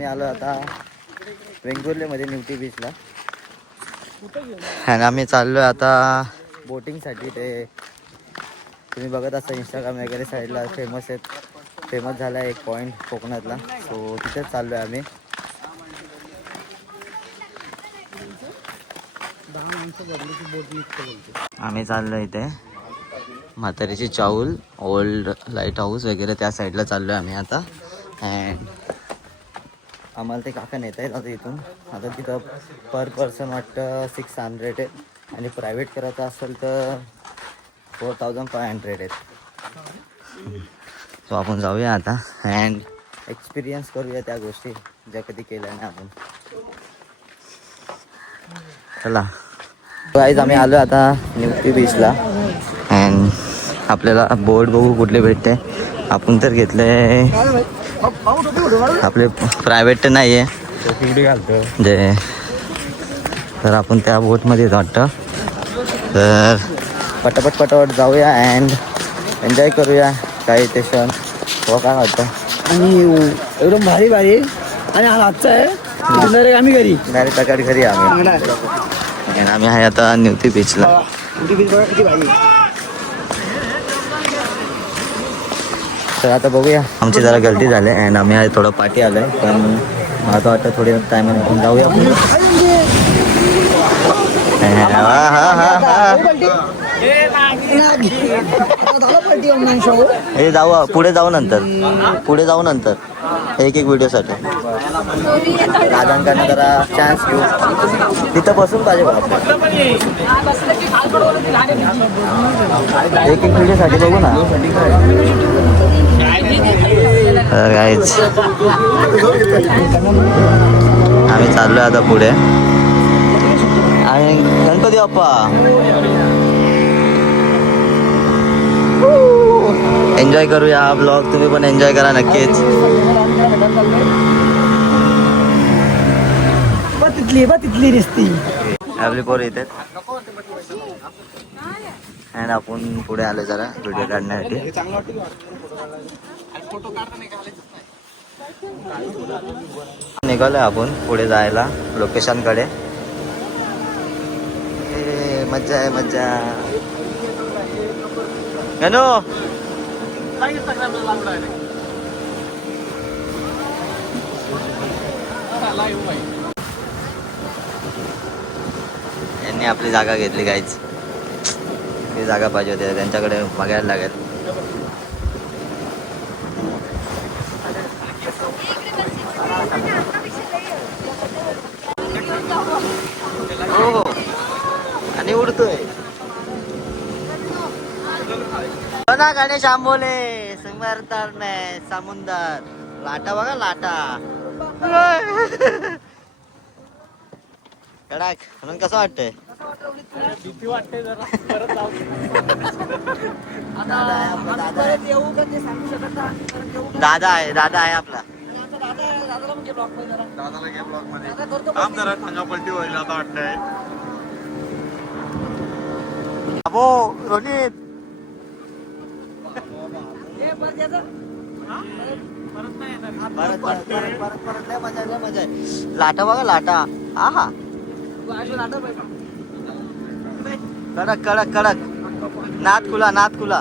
मी आलो आता वेंगुर्लेमध्ये न्यूटी बीचला आणि आम्ही चाललोय आता बोटिंगसाठी. ते तुम्ही बघत असा इंस्टाग्राम वगैरे साईडला फेमस झाला एक पॉईंट कोकणातला. सो तिथेच चाललो आहे आम्ही. आम्ही चाललो इथे म्हातारीची चाऊल, ओल्ड लाईट हाऊस वगैरे त्या साईडला चाललो आहे आम्ही आता. अँड आम्हाला ते काका नेता येत आता इथून. आता तिथं पर पर्सन वाटतं 600 आहे आणि प्रायव्हेट करायचं असेल तर 4500 आहेत. सो आपण जाऊया आता अँड एक्सपिरियन्स करूया त्या गोष्टी ज्या कधी केल्या नाही आपण. चला गाईज, आम्ही आलो आता न्यूटी बीचला अँड आपल्याला बोट बघू कुठले भेटते. आपण तर घेतले आपले प्रायव्हेट तर नाही आहे जे, तर आपण त्या बोटमध्ये वाटतं. तर पटापट जाऊया अँड एन्जॉय करूया काही ते क्षण. हो काय वाटतं. आणि एकदम भारी आणि हा आजचा आहे. आम्ही घरी डायरेक्ट सकाळी घरी आम्ही आहे आता न्यूटी बीचला. बीच बघा किती भारी. तर आता बघूया. आमची जरा गलती झाली अँड आम्ही आहे थोडं पाठी आलोय, पण मला वाटतं थोडी टायमाने आपण जाऊया. हे जाऊ पुढे जाऊ नंतर एक व्हिडिओसाठी दादांकडनं जरा चान्स घेऊ. तिथं बसून पाहिजे बघा. एक व्हिडिओसाठी बघू ना. तर गाईज आम्ही चाललोय आता पुढे. आणि गणपती बाप्पा एन्जॉय करूया हा ब्लॉग. तुम्ही पण एन्जॉय करा नक्कीच. तिथली दिसती आपली पोरं इथे अँड आपण पुढे आलो जरा व्हिडिओ काढण्यासाठी. निघालोय आपण पुढे जायला लोकेशनकडे. मज्जा आहे मज्जा. गणू यांनी आपली जागा घेतली काहीच. ती जागा पाहिजे होती, त्यांच्याकडे बघायला लागेल. हो आणि उडतोय ना गणेश आंबोले संगमरताल में समुंदर. लाटा बघा लाटा कडक. म्हणून कसं वाटतंय. भीती वाटते जरा. दादा आहे आपला. पलटी होईल आता वाटतंय. अबो रोनित परत लय मजा आहे. लाटा बघा लाटा. हा कडक नाथ खुला.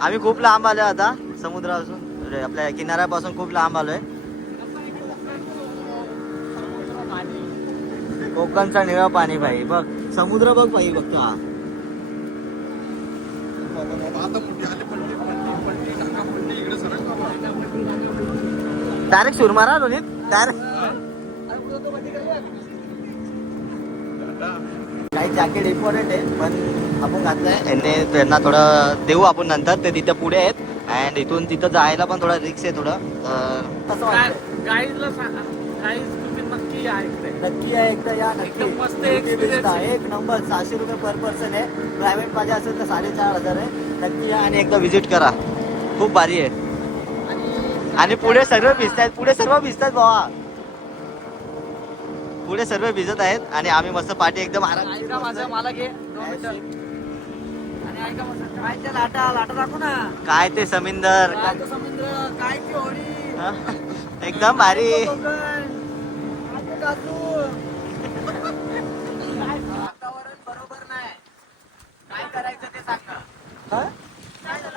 आम्ही खूप लांब आलोय आता समुद्रापासून, आपल्या किनाऱ्यापासून खूप लांब आलोय. कोकणचा निळा पाणी भाई बघ. समुद्र बघ भाई बघतो हा. डायरेक्ट सूर मारा रोनित. काही जॅकेट इम्पॉर्टंट आहे पण आपण घातलंय. त्यांना थोडं देऊ आपण नंतर. ते तिथे पुढे आहेत अँड इथून तिथं जायला पण थोडा रिक्स आहे थोडं. कसं वाटतं नक्की आहे एकदा या. नक्की मस्त एक नंबर. 600 रुपये पर पर्सन आहे. प्रायव्हेट पाहिजे असेल तर 4500 आहे. नक्की या आणि एकदा व्हिजिट करा. खूप भारी आहे. आणि पुढे सर्व भिजतायत बाबा. पुढे सर्व भिजत आहेत आणि आम्ही मस्त पाठी एकदम मला घे. काय त्या लाटा दाखव ना. काय ते समुद्र काय ती होडी. एकदम भारी. वातावरण बरोबर नाही, काय करायचं ते सांगा.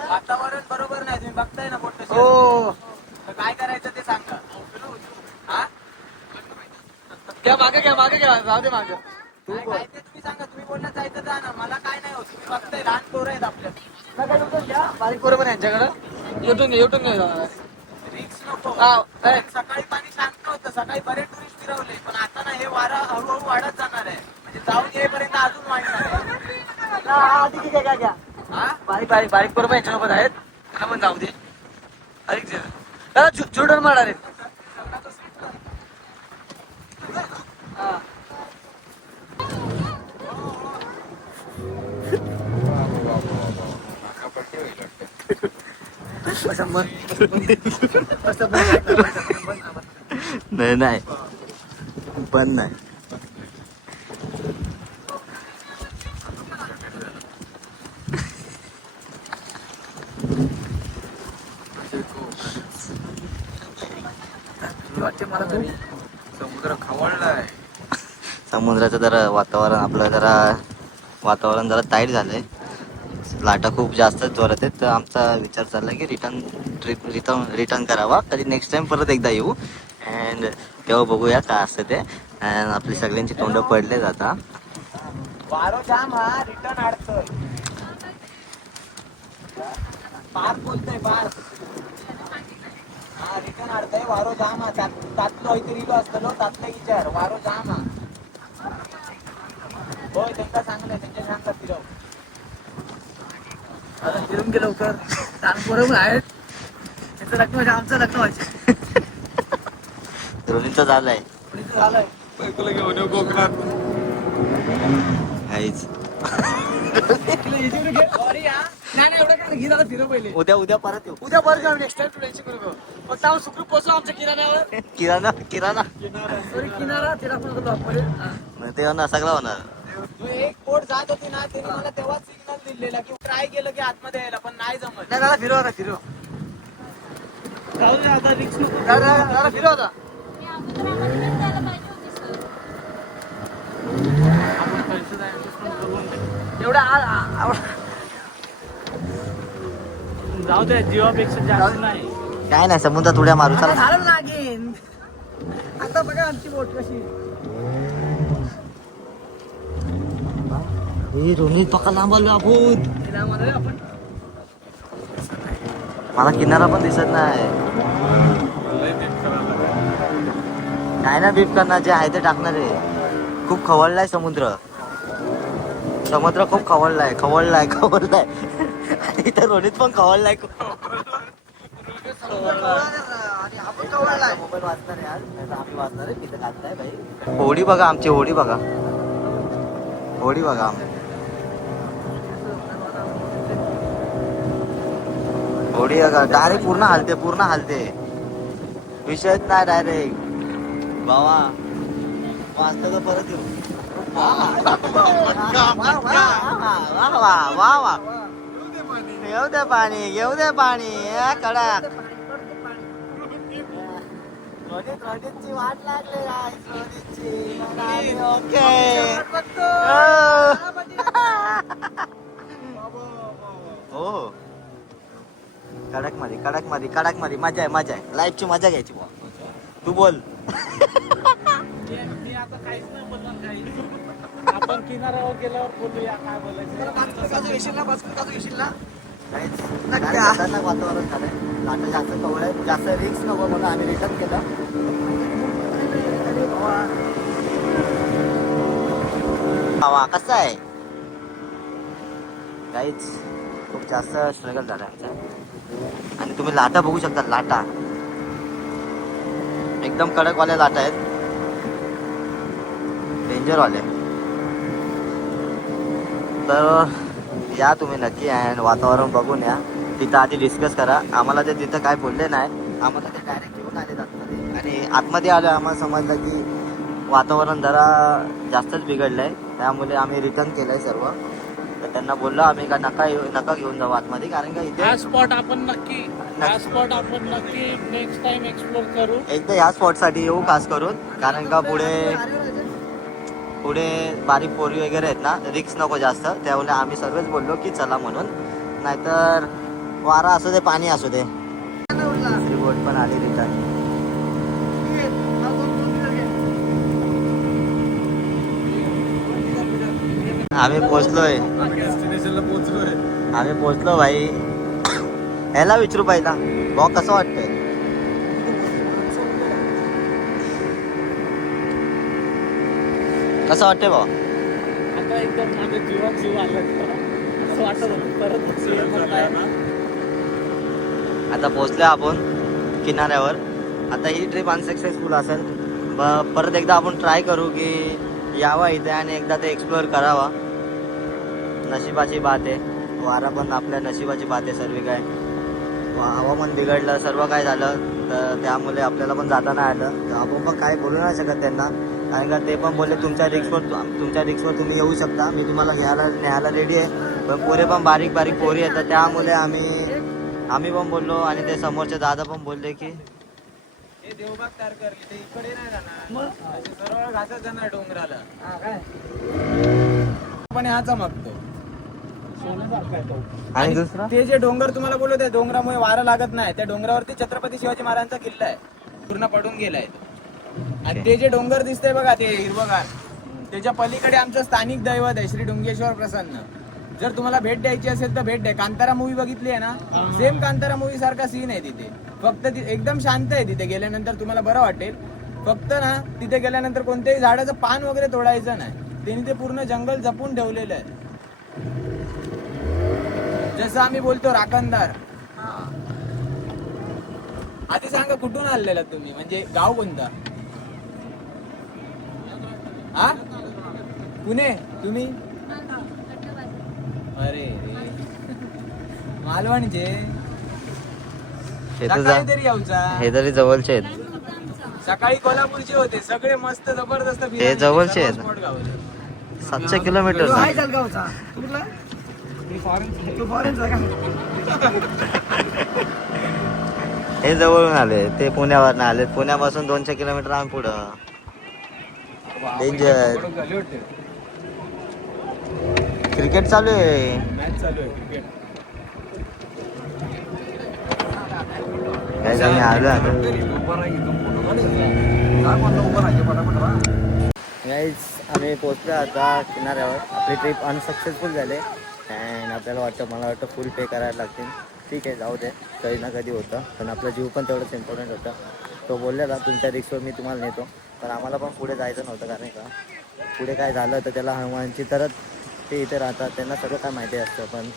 वातावरण बरोबर नाही, तुम्ही बघताय ना मोठं शहर. तर काय करायचं ते सांगा. हा? मागे घ्या राहू दे मागे. काय ते तुम्ही सांगा. तुम्ही बोलला जायचं जा ना, मला काय नाही होत. तुम्ही बघताय लहान पोरं आहेत आपल्या. बारीक बरोबर यांच्याकडं युटून घे रिक्स नको. हा, सकाळी पाणी शांत होतं, सकाळी बरेच टुरिस्ट फिरवले, पण आता ना हे वारा हळूहळू वाढत जाणार आहे. म्हणजे जाऊन येईपर्यंत अजून वाढणार आहे. हा? बारीक बरोबर यांच्यासोबत आहेत, त्यांना पण जाऊ दे. चुडण मारणार आहेत. नाही पण नाही. समुद्र खवळलाय. समुद्राचं जरा वातावरण जरा टाईट झालंय. लाटा खूप जास्त जोरात आहेत, तर आमचा विचार चालला की रिटर्न करावा. कधी नेक्स्ट टाइम परत एकदा येऊ अँड तेव्हा बघूया काय असतं ते. अँड आपली सगळ्यांची तोंड पडले जाता. वारो जाम हा, रिटर्न अडतोय. पार्क बोलतोय पार्क. हा रिटर्न अडतोय, वारो जाम हा. तातलो इथे रिलो असतलो, तातलं विचार वारो जाम हा. होय त्यांना सांगलंय, त्यांच्या सांगतात फिरव. आता फिरून गेलो लवकर. बरोबर आहेत त्यांचं लग्न म्हणजे आमचं लग्न व्हायचं. रोहिणचं झालंय झालंय. कोकणात काहीच. सॉरी हा. नाही एवढं काय घे दादा, फिरव पहिले. उद्या परत येऊ. उद्या बरं जाऊ, नेक्स्ट टाइम टेन्शन करू नको. फक्त आम्ही सुखरूप पोहोचलो आमच्या किराण्यावर. किराणा सॉरी किनारा तिला पण ब्लॉकमध्ये. मग ते होणार सगळं होणार. जो एक बोट जात होती ना, त्यांनी मला तेव्हाच सिग्नल दिलेला की ट्राय केलं की आतमध्ये यायला, पण नाही जमत. नाही दादा फिरव आता फिरव. जाऊ दे आता, रिक्स नको. दादा फिरव आता. एवढा जाऊ दे, जीवापेक्षा जास्त नाही. काय नाही, समुद्रात उड्या मारू आता चला. झालं लागेल. आता बघा आमची बोट कशी. रोहित पक्का लांब आलो आपण. तिला म्हणाले आपण मला किनारा पण दिसत नाही. काय ना बीप करणार, जे आहे ते टाकणार आहे. खूप खवळलाय समुद्र खूप खवळलाय. आणि इथं रोहित पण खवळलाय खूप. मोबाईल वाचणार यार, नाही तर आम्ही वाचणार आहे. तिथे काढताय भाई. होडी बघा आमची, होडी बघा आमची. होडी बघा, डायरेक्ट पूर्ण हालते. विषयच नाही डायरेक्ट. बाबा वाचतं तर परत येऊ. वा घेऊ दे पाणी कडक. रोहितची वाट लागली ओके. हो कडक मध्ये मजा आहे. लाईफची मजा घ्यायची बुवा. तू बोल. मी आता काहीच नाही बोलणार काही. आपण किनाऱ्यावर गेल्यावर बोलूया काय बोलायचं. खतरनाक वातावरण झालंय. लाटा जास्त कवळ आहे, जास्त रिक्स नको म्हणून आम्ही रिटर्न केलं. हवा कसं आहे काहीच. खूप जास्त स्ट्रगल झालं आमचं. आणि तुम्ही लाटा बघू शकता. लाटा एकदम कडकवाल्या लाटा आहेत, डेंजरवाले. तर या तुम्ही नक्की अँड वातावरण बघून या. तिथं आधी डिस्कस करा. आम्हाला ते तिथं काय बोलले नाही, आम्हाला ते डायरेक्ट घेऊन आले आतमध्ये. आणि आतमध्ये आलं आम्हाला समजलं की वातावरण जरा जास्तच बिघडलं आहे, त्यामुळे आम्ही रिटर्न केलं आहे सर्व. तर त्यांना बोललो आम्ही का नका घेऊन जाऊ आतमध्ये, कारण का इथे हा स्पॉट आपण नक्की नेक्स्ट टाइम एक्सप्लोर करू. एकदा ह्या स्पॉटसाठी येऊ खास करून, कारण का पुढे बारीक पोरी वगैरे आहेत ना, रिक्स नको जास्त, त्यामुळे आम्ही सर्वच बोललो की चला म्हणून. नाहीतर वारा असू दे पाणी असू दे. बोट पण आली रिटर्न. आम्ही पोचलोय भाई. ह्याला विचारू पहिला भाऊ कसं वाटतंय. कसं वाटतंय भाऊ. आता एकदम माझ्या जीवात जीव आला असं वाटत होतं परत. आता पोचलोय आपण किनाऱ्यावर. आता ही ट्रिप अनसक्सेसफुल असेल. परत एकदा आपण ट्राय करू की यावा इथे आणि एकदा ते एक्सप्लोअर करावा. नशिबाची बात आहे. वारा पण आपल्या नशिबाची बात आहे. सर्व काय हवामान बिघडलं, सर्व काय झालं, तर त्यामुळे आपल्याला पण जाता नाही आलं. तर आपण पण काय बोलू नाही शकत त्यांना, कारण का ते पण बोलले तुमच्या रिक्सवर तुम्ही येऊ शकता, मी तुम्हाला न्यायला रेडी आहे. पण पोरे पण बारीक पोरी आहेत, तर त्यामुळे आम्ही पण बोललो आणि ते समोरचे दादा पण बोलले की देवबाग तयार कर, इकडे नाही जाणार, सरळ घातच जाणार डोंगराला. पण हा चमकतो आणि दुसरा ते जे डोंगर तुम्हाला बोललो, त्या डोंगरामुळे वारा लागत नाही. त्या डोंगरावरती छत्रपती शिवाजी महाराजांचा किल्ला आहे, पूर्ण पडून गेलाय. आणि ते जे डोंगर दिसतंय बघा, ते हिरवगार, त्याच्या पलीकडे आमचं स्थानिक दैवत आहे श्री डुंगेश्वर प्रसन्न. जर तुम्हाला भेट द्यायची असेल तर भेट द्या. कांतारा मूवी बघितली आहे ना, सेम कांतारा मूवी सारखा सीन आहे तिथे. फक्त एकदम शांत आहे तिथे गेल्यानंतर, तुम्हाला बरं वाटेल. फक्त ना तिथे गेल्यानंतर कोणत्याही झाडाचं पान वगैरे तोडायचं नाही. त्यांनी ते पूर्ण जंगल जपून ठेवलेलं आहे. जसं आम्ही बोलतो राखणदार. आधी सांगा कुठून आलेला तुम्ही, म्हणजे गाव कोणता. हा पुणे. तुम्ही अरे मालवणचे. तरी यावचा. हे तरी जवळचे आहेत. सकाळी कोल्हापूरचे होते सगळे, मस्त जबरदस्त. हे जवळचे आहेत. 700 किलोमीटर. हे जवळून आले, ते पुण्यावरून आले. पुण्यापासून 200 किलोमीटर आम्ही पुढं. डेंजर. क्रिकेट चालू आहे. मॅच चालू आहे क्रिकेट. काय आम्ही आलो आता. आम्ही पोचलो आता किनाऱ्यावर. आपली ट्रिप अनसक्सेसफुल झाली अँड आपल्याला मला वाटतं फुल पे करायला लागतील. ठीक आहे, जाऊ दे, कधी ना कधी होतं. पण आपला जीव पण तेवढंच इम्पॉर्टंट होता. तो बोललेला तुमच्या रिक्सवर मी तुम्हाला नेतो, पण आम्हाला पण पुढे जायचं नव्हतं, कारण का पुढे काय झालं तर त्याला हनुमानची तरच ते इथे राहतात, त्यांना सगळं काय माहिती असतं. पण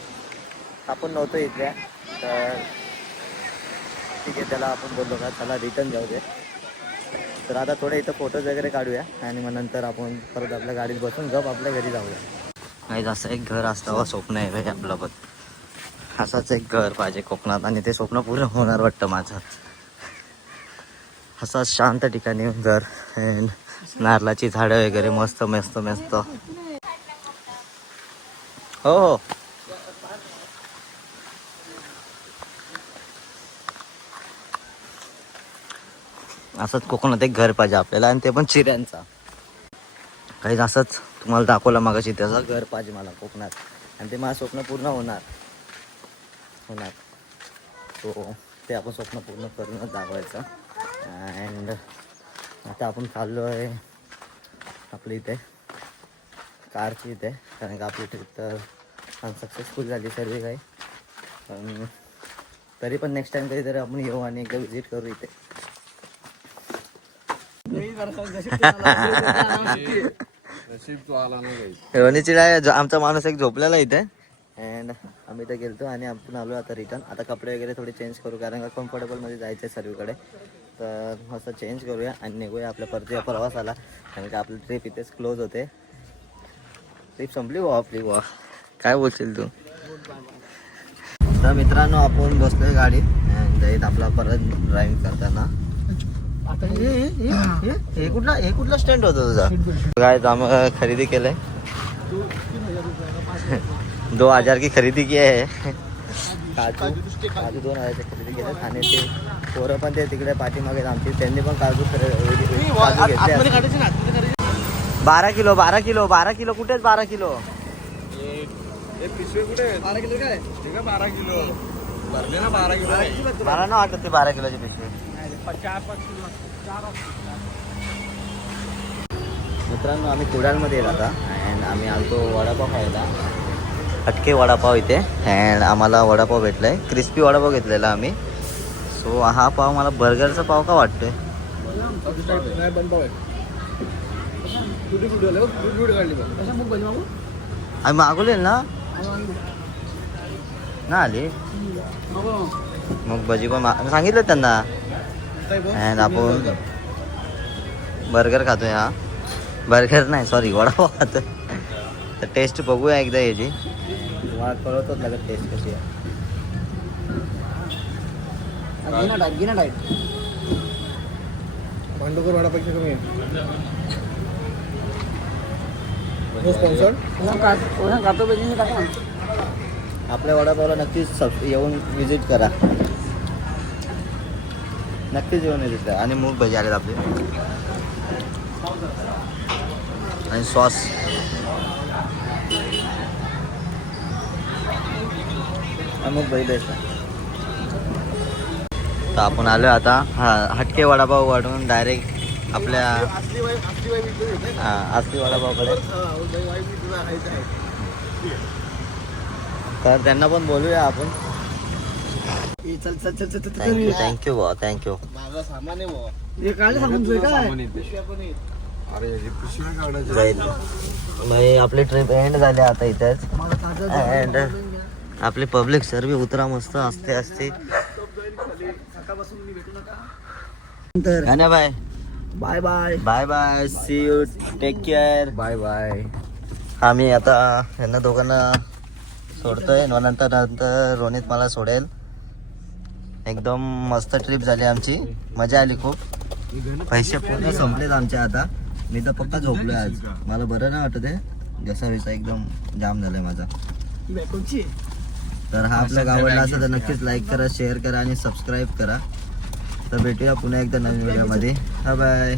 आपण नव्हतो इथल्या, तर ठीक आहे, त्याला आपण बोललो का चला रिटर्न जाऊ दे. तर आता थोडे इथं फोटोज वगैरे काढूया आणि मग नंतर आपण परत आपल्या गाडीत बसून गप आपल्या घरी जाऊया. नाही, असं एक घर असतं स्वप्न आहे भाई आपलं. पण असाच एक घर पाहिजे कोकणात, आणि ते स्वप्न पूर्ण होणार वाटतं माझं. असं शांत ठिकाणी घर, नारळाची झाडं वगैरे मस्त मस्त मस्त. हो हो, असंच कोकणात एक घर पाहिजे आपल्याला, आणि ते पण चिऱ्यांचा. काही असंच तुम्हाला दाखवलं मागाशी, त्याचं घर पाहिजे मला कोकणात, आणि ते माझं स्वप्न पूर्ण होणार. तो ते आपण स्वप्न पूर्ण करूनच दाखवायचं. अँड आता आपण चाललो आहे आपल्या इथे कारची इथे, कारण का आपली ट्रिप तर अनसक्सेसफुल झाली सर्व काही. पण तरी पण नेक्स्ट टाइम कधीतरी आपण येऊ आणि एकदा विजिट करू इथे. आमचा माणूस एक झोपलेला इथे. अँड आम्ही इथे गेलतो आणि आपण आलो आता रिटर्न. आता कपडे वगैरे थोडे चेंज करू, कारण का कम्फर्टेबलमध्ये जायचं आहे सर्वीकडे. तर मस्त चेंज करूया आणि निघूया आपल्या परतीच्या प्रवासाला, कारण का आपली ट्रिप इथेच क्लोज होते. ट्रिप संपली वा आपली. वा, काय बोलशील तू. तर मित्रांनो, आपण बसलोय गाडीत आणि आपला परत ड्रायव्हिंग करताना. आता हे कुठला स्टँड होता तुझा. काय आम्ही खरेदी केलंय. 2,000 की खरेदी की आहे. काजू 2,000ची खरेदी केले आणि ते पोरं पण ते तिकडे पाठीमागे आमची त्यांनी पण काजू घेतले. 12 किलो कुठे 12 किलो? मला ना वाटत ते 12 किलोची पिशवी. मित्रांनो आम्ही कुडाळमध्ये येत आता अँड आम्ही आलतो वडापाव खायला. हटके वडापाव इथे अँड आम्हाला वडापाव भेटलाय. क्रिस्पी वडापाव घेतलेला आम्ही. सो हा पाव मला बर्गरचा पाव का वाटतोय? आम्ही मागवले ना आली मग भजी पण सांगितलं त्यांना. अँड आपण बर्गर खातोय. हा बर्गर नाही सॉरी वडापाव खातोय. तर टेस्ट बघूया एकदा याची. तुम्हाला कळवतोच लागत टेस्ट कशी आहे. भांडुकर वडापेक्षा कमी आहे. आपल्या वडापावला नक्कीच येऊन विजिट करा. नक्कीच येऊन विजिट करा. आणि मूग भजी आलेत आपले आणि सॉस. मूग भजी बेस्ट आहे. तर आपण आलो आता हटके वडापाव वाढून डायरेक्ट आपल्या असली वडापावकडे. तर त्यांना पण बोलूया आपण. थँक्यू भाऊ थँक्यू. माझा सामान आहे भाऊ. आपली ट्रिप एंड झाली आता इथेच. अँड आपली पब्लिक सर्व उतरा मस्त असते. Bye bye see you take care. Bye. आम्ही आता यांना दोघांना सोडतोय. नंतर रोनित मला सोडेल. एकदम मस्त ट्रिप झाली आमची. मजा आली खूप. पैसे पूर्ण संपलेत आमचे आता. मी तर पक्का झोपलोय आज. मला बरं नाही वाटत आहे. जसा विसा एकदम जाम झालाय माझा. तर हा आपल्या आवडला असेल तर नक्कीच लाईक करा, शेअर करा आणि सबस्क्राईब करा. तर भेटूया पुन्हा एकदा नवीन व्हिडिओमध्ये. बाय.